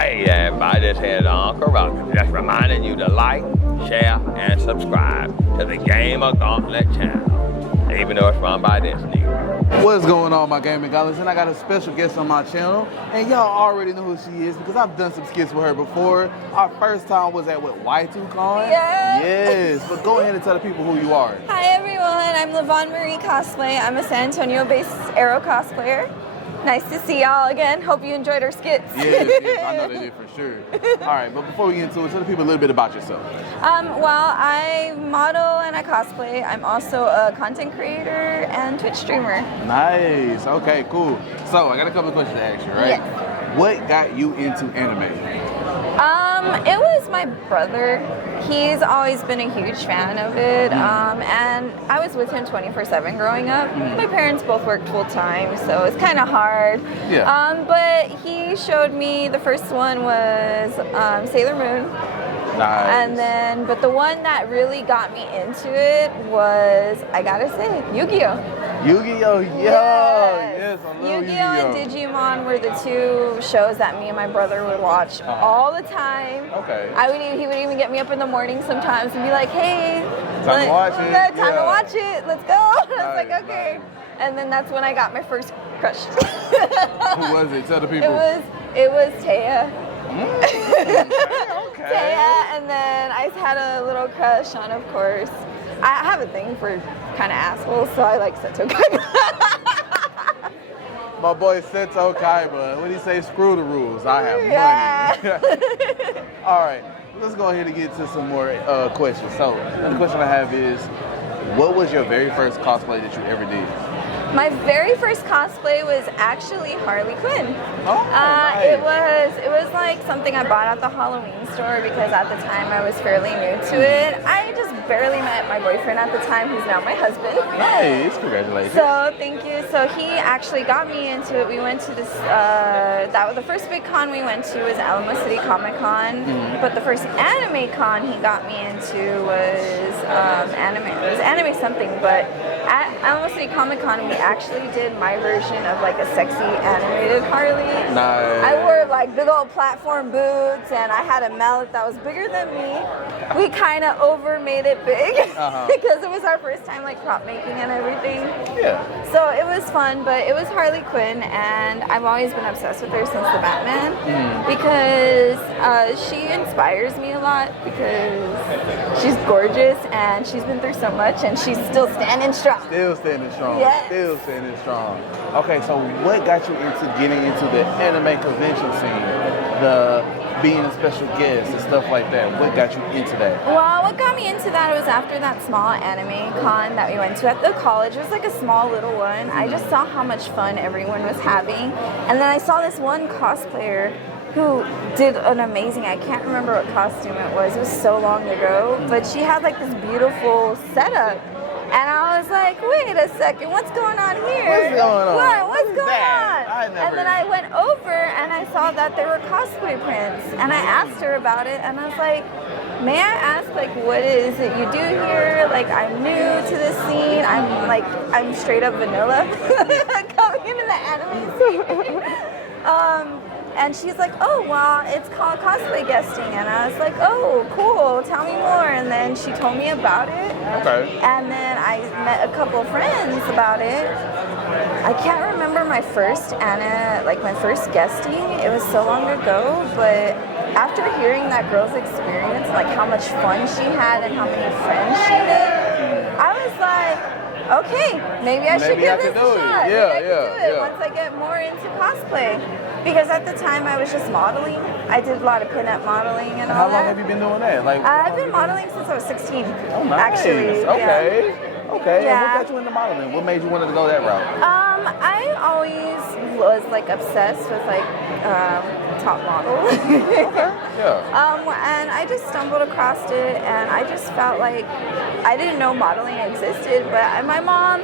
Hey everybody, this is Uncle Roger. Just reminding you to like, share, and subscribe to the GamerGauntlet channel, even though it's run by this nigga. What's going on, my gaming gauntlets? And I got a special guest on my channel, and y'all already know who she is because I've done some skits with her before. Our first time was at Y2Con. Yeah. Yes, but go ahead and tell the people who you are. Hi everyone, I'm Levanmariecosplay. I'm a San Antonio-based Arrow cosplayer. Nice to see y'all again. Hope you enjoyed our skits. Yes, I know they did for sure. All right, but before we get into it, tell the people a little bit about yourself. Well, I model and I cosplay. I'm also a content creator and Twitch streamer. Nice. Okay, cool. So I got a couple of questions to ask you, right? Yes. What got you into anime? It was my brother. He's always been a huge fan of it, and I was with him 24/7 growing up. My parents both worked full time, so it's kind of hard. Yeah. But he showed me, the first one was Sailor Moon. Nice. And then, but the one that really got me into it was, I gotta say, Yu-Gi-Oh! Yu-Gi-Oh! Yes, I love Yu-Gi-Oh! Yu-Gi-Oh! and Digimon were the two shows that me and my brother would watch all the time. Okay. He would even get me up in the morning sometimes and be like, hey, Time to watch it. Time to watch it. Let's go. I was like, Nice, okay. nice. And then that's when I got my first crush. Who was it? Tell the people. It was Taya. Okay. Taya, and then I had a little crush on, of course. I have a thing for kind of assholes, so I like Seto Kaiba. My boy Seto Kaiba. What do you say? Screw the rules. I have money. All right. Let's go ahead and get to some more questions. So, the question I have is, what was your very first cosplay that you ever did? My very first cosplay was actually Harley Quinn. Oh, nice. It was like something I bought at the Halloween store because at the time I was fairly new to it. I just barely met my boyfriend at the time, who's now my husband. Nice, congratulations. So thank you. So he actually got me into it. We went to this. That was the first big con we went to was Alamo City Comic Con. But the first anime con he got me into was anime. It was anime something, but at Alamo City Comic Con we actually did my version of like a sexy animated Harley. Nice. I wore like big old platform boots and I had a mallet that was bigger than me. We kind of over made it big because it was our first time like prop making and everything. Yeah. So it was fun, but it was Harley Quinn and I've always been obsessed with her since the Batman because she inspires me a lot because she's gorgeous and she's been through so much and she's still standing strong. Still standing strong. Yes. Still standing strong. Okay, so what got you into getting into the anime convention scene? The being a special guest and stuff like that. What got you into that? Well, what got me into that was after that small anime con that we went to at the college. It was like a small little one. I just saw how much fun everyone was having. And then I saw this one cosplayer who did an amazing, I can't remember what costume it was so long ago, but she had like this beautiful setup. And I was like, wait a second, what's going on here? What's going on? What's going on? And then I went over and I saw that there were cosplay prints. And I asked her about it and I was like, may I ask, like, what is it you do here? Like, I'm new to this scene. I'm straight up vanilla coming into the anime scene. And she's like, oh, well, it's called cosplay guesting. And I was like, oh, cool, tell me more. And then she told me about it. Okay. And then I met a couple friends about it. I can't remember my first my first guesting. It was so long ago, but after hearing that girl's experience, like how much fun she had and how many friends she made, I was like, okay, maybe I should give this a shot. Yeah. Once I get more into cosplay. Because at the time I was just modeling. I did a lot of pinup modeling and all that. How long have you been doing that? I've been modeling since I was 16. Oh, nice. Actually. Okay. Yeah. Okay. Yeah. And what got you into modeling? What made you want to go that route? I always was like obsessed with like top model. Yeah. And I just stumbled across it and I just felt like I didn't know modeling existed, but my mom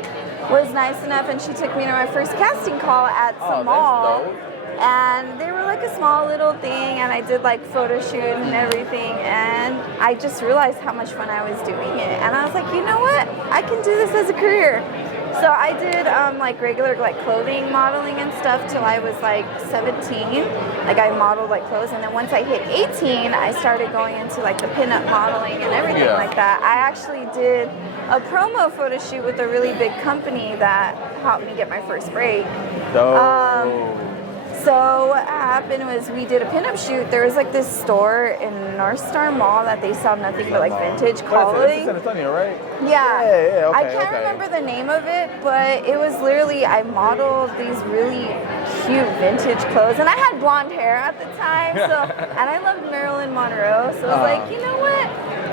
was nice enough and she took me to my first casting call at some mall. That's dope. And they were like a small little thing and I did like photo shoot and everything and I just realized how much fun I was doing it and I was like, you know what, I can do this as a career. So I did like regular like clothing modeling and stuff till I was like 17. Like I modeled like clothes, and then once I hit 18, I started going into like the pinup modeling and everything like that. I actually did a promo photo shoot with a really big company that helped me get my first break. So what happened was we did a pinup shoot. There was like this store in North Star Mall that they sell nothing but like vintage clothing. San Antonio, right? Yeah. Yeah, okay, I can't remember the name of it, but it was literally, I modeled these really cute vintage clothes. And I had blonde hair at the time, so, and I loved Marilyn Monroe. So I was like, you know what?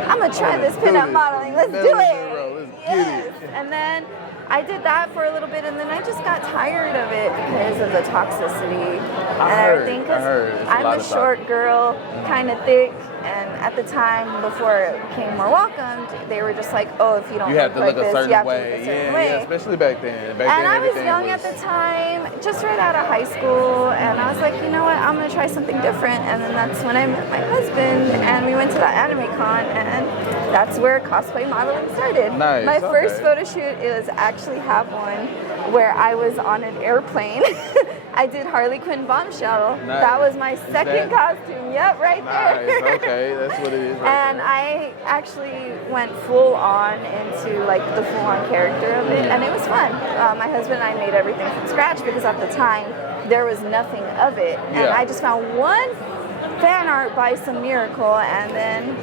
I'm going to try this pinup modeling. Let's do it. Yes. And then I did that for a little bit, and then I just got tired of it because of the toxicity and everything. Because I'm a short girl, kind of thick, and at the time before it became more welcomed, they were just like, "Oh, if you don't look like this, you have to look a certain way." Yeah, especially back then. And I was young at the time, just right out of high school, and I was like, you know what? I'm gonna try something different. And then that's when I met my husband, and we went to that anime con, and that's where cosplay modeling started. Nice. My first photo shoot is actually have one where I was on an airplane. I did Harley Quinn Bombshell. Nice. That was my second costume. Yep, right there. Nice. Okay, that's what it is. And I actually went full on into like the full on character of it, and it was fun. My husband and I made everything from scratch because at the time there was nothing of it, and I just found one fan art by some miracle, and then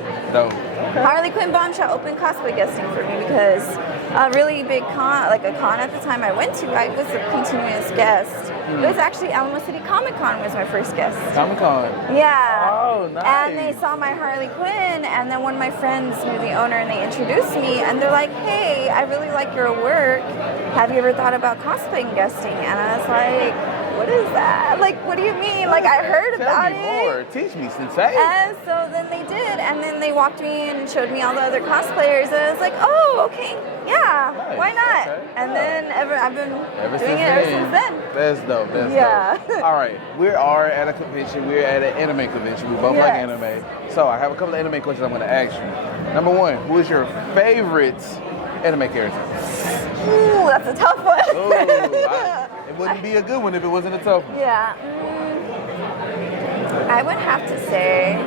Harley Quinn Bombshell opened cosplay guesting for me because a really big con, like a con at the time I went to, I was a continuous guest. It was actually Alamo City Comic Con was my first guest. Comic Con. Yeah. Oh, nice. And they saw my Harley Quinn, and then one of my friends knew the owner, and they introduced me, and they're like, "Hey, I really like your work. Have you ever thought about cosplaying guesting?" And I was like, "What is that? Like, what do you mean? Like, I heard about it." Tell me more. Teach me, sensei. And so then they did, and then they walked me in and showed me all the other cosplayers, and I was like, "Oh, okay, yeah, Nice. why not?" Okay. And then I've been doing it ever since then. That's dope. That's dope. All right, we are at a convention. We're at an anime convention. We both like anime. So I have a couple of anime questions I'm going to ask you. Number one, who is your favorite anime character? Ooh, that's a tough one. It wouldn't be a good one if it wasn't a tough one. Yeah. I would have to say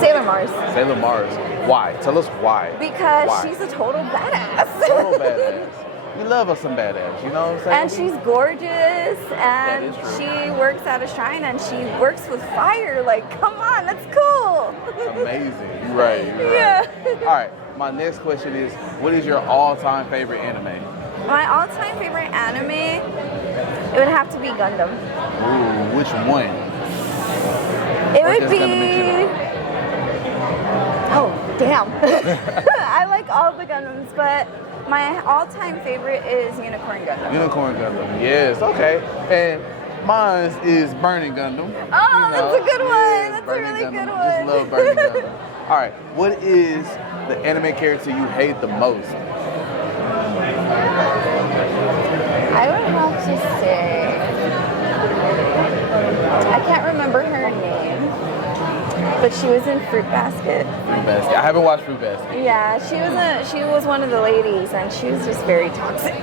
Sailor Mars. Sailor Mars. Why? Tell us why. Because why? she's a total badass. Total badass. We love us some badass, you know what I'm saying? And she's gorgeous, and she works at a shrine, and she works with fire. Like, come on, that's cool. Amazing. You're right. Yeah. All right. My next question is, what is your all-time favorite anime? My all-time favorite anime, it would have to be Gundam. Ooh, which one? It would be... Oh, damn. I like all the Gundams, but my all-time favorite is Unicorn Gundam. Unicorn Gundam, yes, okay. And mine is Burning Gundam. Oh, that's a good one. That's a really good one. Just love Burning Gundam. All right, what is the anime character you hate the most? I would have to say, I can't remember her name, but she was in Fruit Basket. Fruit Basket. I haven't watched Fruit Basket. Yeah, she was one of the ladies, and she was just very toxic.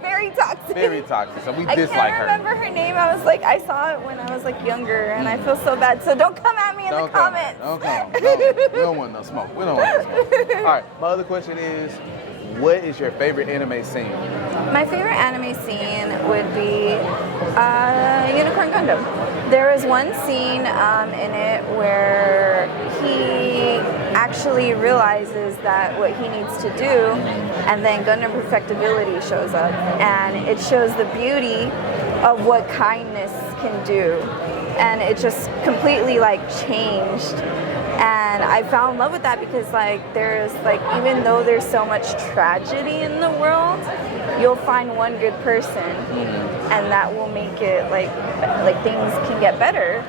Very toxic. Very toxic. So we dislike her. I can't remember her name. I was like, I saw it when I was like younger, and I feel so bad. So don't come at me in the comments. Don't come. No, we don't want no smoke. We don't want no smoke. All right. My other question is, what is your favorite anime scene? My favorite anime scene would be Unicorn Gundam. There was one scene in it where he actually realizes that what he needs to do, and then Gundam Perfectibility shows up, and it shows the beauty of what kindness can do, and it just completely like changed. And I fell in love with that because like there's like, even though there's so much tragedy in the world, you'll find one good person, and that will make it like things can get better.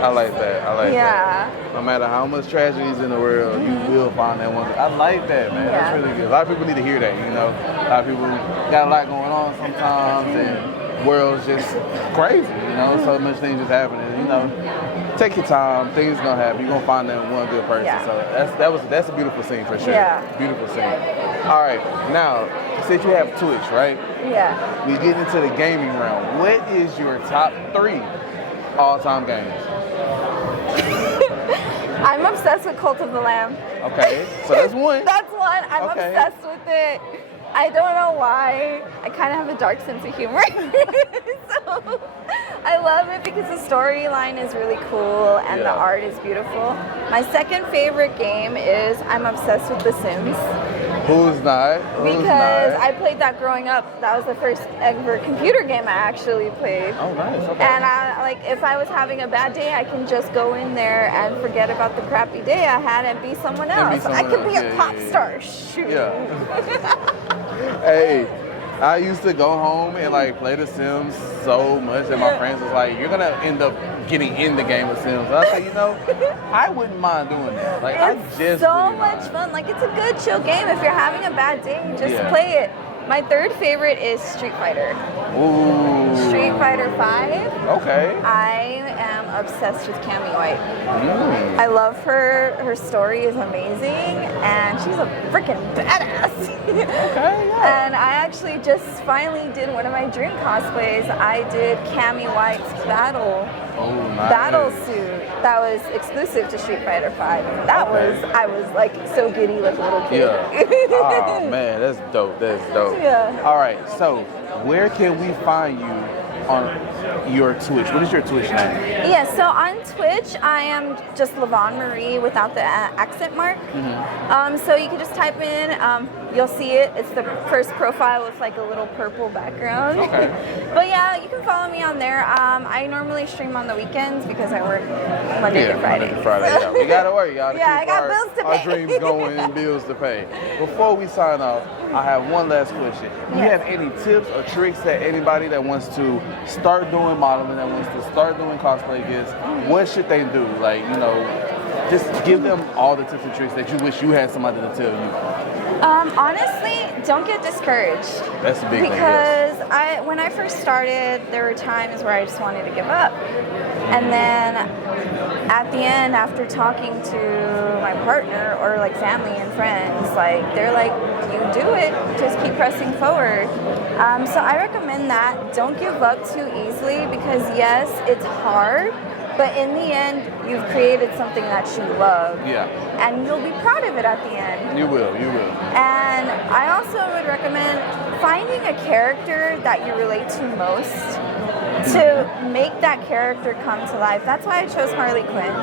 I like that. I like that. No matter how much tragedy is in the world, you will find that one. I like that, man. That's really good. A lot of people need to hear that, you know. A lot of people got a lot going on sometimes, and the world's just crazy, you know, so much things just happening. You know, take your time. Things gonna happen. You're gonna find that one good person. Yeah. So that's a beautiful scene for sure. Yeah. Beautiful scene. All right, now since you have Twitch, right? Yeah. We get into the gaming realm. What is your top 3 all-time games? I'm obsessed with Cult of the Lamb. Okay, so that's one. That's one. I'm Okay. obsessed with it. I don't know why. I kind of have a dark sense of humor. So I love it because the storyline is really cool and the art is beautiful. My second favorite game is I'm obsessed with The Sims. Who's not? Because I played that growing up. That was the first ever computer game I actually played. Oh, nice. Okay. And if I was having a bad day, I can just go in there and forget about the crappy day I had and be someone else. I could be a pop star. Shoot. Yeah. Hey, I used to go home and like play The Sims so much that my friends was like, "You're gonna end up getting in the game of Sims." And I said, you know, I wouldn't mind doing that. Like, It's I just so wouldn't much mind. fun. Like, it's a good chill game. If you're having a bad day, just Yeah. play it. My third favorite is Street Fighter. Ooh. Street Fighter 5. Okay. I am obsessed with Cammy White. Mm. I love her. Her story is amazing, and she's a freaking badass. Okay, yeah. And I actually just finally did one of my dream cosplays. I did Cammy White's Oh, nice. battle suit that was exclusive to Street Fighter 5. I was like so giddy like a little kid. Yeah. Oh man, that's dope. That's dope. Yeah. All right. So, where can we find you on your Twitch? What is your Twitch name? Yeah, so on Twitch, I am just Levanmarie without the accent mark. So you can just type in, you'll see it. It's the first profile with like a little purple background. Okay. But yeah, you can follow me on there. I normally stream on the weekends because I work Monday to Friday. Monday to Friday. Yeah. We gotta work. You gotta Yeah, keep I got bills to our pay. dreams going and bills to pay. Before we sign off, I have one last question. Do you have any tips or tricks that anybody that wants to start doing modeling, that wants to start doing cosplay gets, what should they do? Like, you know, just give them all the tips and tricks that you wish you had somebody to tell you. Honestly, don't get discouraged. That's a big thing. Yes. Because when I first started, there were times where I just wanted to give up. And then at the end, after talking to my partner or like family and friends, like they're like, you do it, just keep pressing forward. So I recommend that. Don't give up too easily because yes, it's hard, but in the end, you've created something that you love. Yeah. And you'll be proud of it at the end. You will. You will. And I also would recommend finding a character that you relate to most to make that character come to life. That's why I chose Harley Quinn,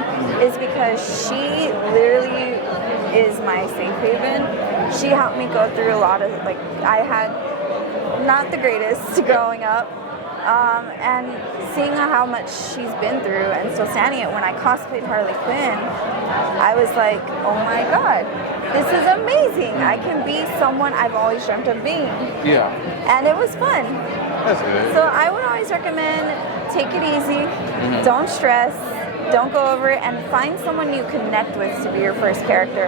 is because she literally is my safe haven. She helped me go through a lot of, like, I had not the greatest growing up. And seeing how much she's been through and still standing it, when I cosplayed Harley Quinn, I was like, oh my God, this is amazing. I can be someone I've always dreamt of being. Yeah. And it was fun. That's good. So I would always recommend take it easy, don't stress, don't go over it, and find someone you connect with to be your first character.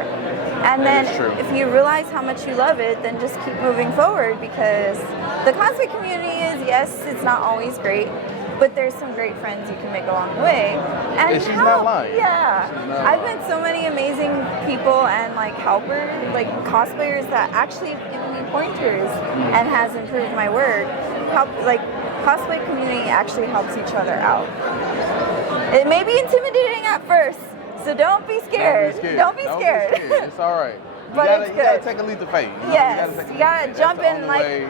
And That then is true. if you realize how much you love it, then just keep moving forward, because the cosplay community is, yes, it's not always great, but there's some great friends you can make along the way. And she's not lying. Yeah. She's not I've lying. met so many amazing people and like helpers, like cosplayers that actually have given me pointers and has improved my work. Cosplay community actually helps each other out. It may be intimidating at first, so don't be scared. Don't be scared. It's all right. But You gotta take a leap of faith. Yes, take a you leap gotta of faith. jump That's the in only way.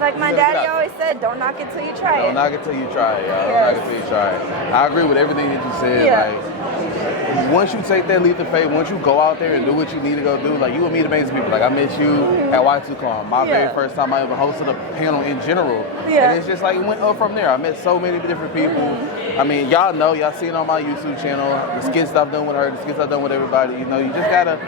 like my You gotta get daddy out always said, don't knock it till you try Don't it. knock it till you try it, y'all. Yes. Don't knock it till you try it. I agree with everything that you said. Yeah. Like, once you take that leap of faith, once you go out there and do what you need to go do, like you will meet amazing people. Like I met you at Y2Con, my very first time I ever hosted a panel in general. Yeah. And it's just like it went up from there. I met so many different people. I mean, y'all know, y'all seen on my YouTube channel, the skits I've done with her, the skits I've done with everybody. You know, you just gotta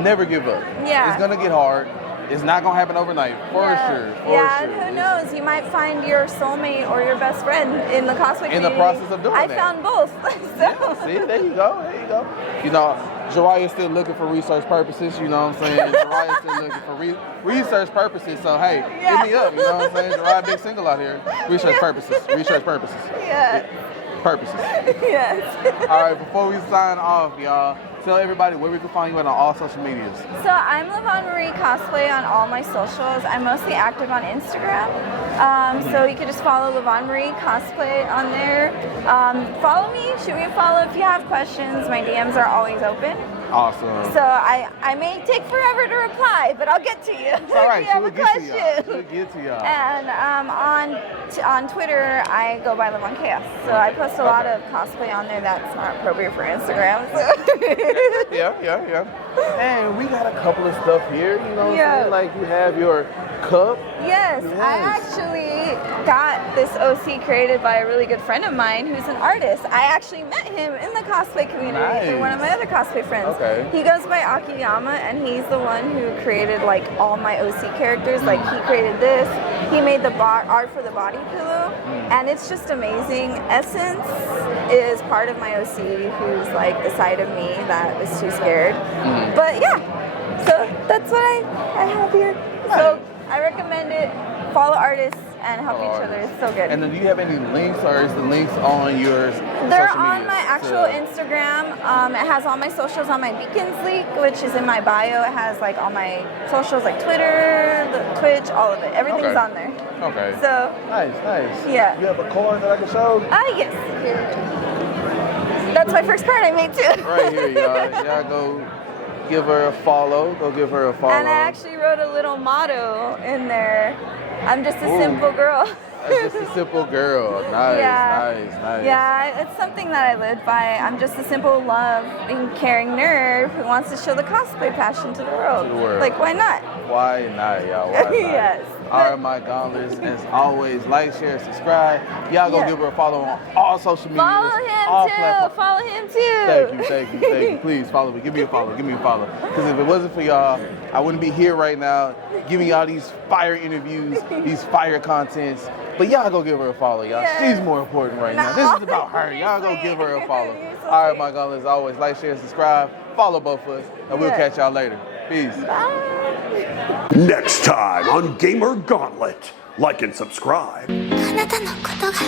never give up. Yeah. It's gonna get hard. it's not gonna happen overnight, for sure. And who knows? You might find your soulmate or your best friend in the cosplay community. In the process of doing I that. found both. So. See, there you go. You know, Jariah's still looking for research purposes. You know what I'm saying? Jariah's still looking for research purposes. So hey, hit me up. You know what I'm saying? Jariah big single out here. Research purposes. Yeah. Purposes. Yes. All right, before we sign off, y'all, tell everybody where we can find you on all social medias. So I'm Levanmariecosplay on all my socials. I'm mostly active on Instagram. So you can just follow Levanmariecosplay on there. Follow me, shoot me a follow if you have questions. My DMs are always open. Awesome. So I may take forever to reply, but I'll get to you. It's all right. If you have a question. She'll get to y'all. And on Twitter, I go by Levanchaos. So I post a lot of cosplay on there that's not appropriate for Instagram. So. Yeah. And we got a couple of stuff here, you know what I'm saying? Like you have your cup. Yes, I actually got this OC created by a really good friend of mine who's an artist. I actually met him in the cosplay community through one of my other cosplay friends. Okay. He goes by Akiyama, and he's the one who created like all my OC characters. Like he created this. He made the art for the body pillow, and it's just amazing. Essence is part of my OC, who's like the side of me that is too scared. But yeah, so that's what I have here. So I recommend it. Follow artists and help each other. It's so good. And then do you have any links, or is the links on your They're social on medias? my actual Instagram. It has all my socials on my Beacons link, which is in my bio. It has like all my socials, like Twitter, the Twitch, all of it. Everything's on there. Okay. So nice. Yeah. You have a coin that I can show? Yes. That's my first card I made too. Right here, y'all. Y'all go give her a follow. Go give her a follow. And I actually wrote a little motto in there. I'm just a simple girl. Just a simple girl. Nice. Yeah, it's something that I live by. I'm just a simple, loving, caring nerd who wants to show the cosplay passion to the world. Like, why not? Why not, y'all? Why not? Yes. All right, my gauntlets. As always, like, share, subscribe. Y'all go give her a follow on all social media. Follow him too. Thank you. Please follow me. Give me a follow. Because if it wasn't for y'all, I wouldn't be here right now giving y'all these fire interviews, these fire contents. But y'all go give her a follow, y'all. Yeah. She's more important right now. This is about her. Y'all go give her a follow. All right, my gauntlets. As always, like, share, subscribe. Follow both of us. And we'll catch y'all later. Peace. Bye. Next time on Gamer Gauntlet. Like and subscribe. あなたのことが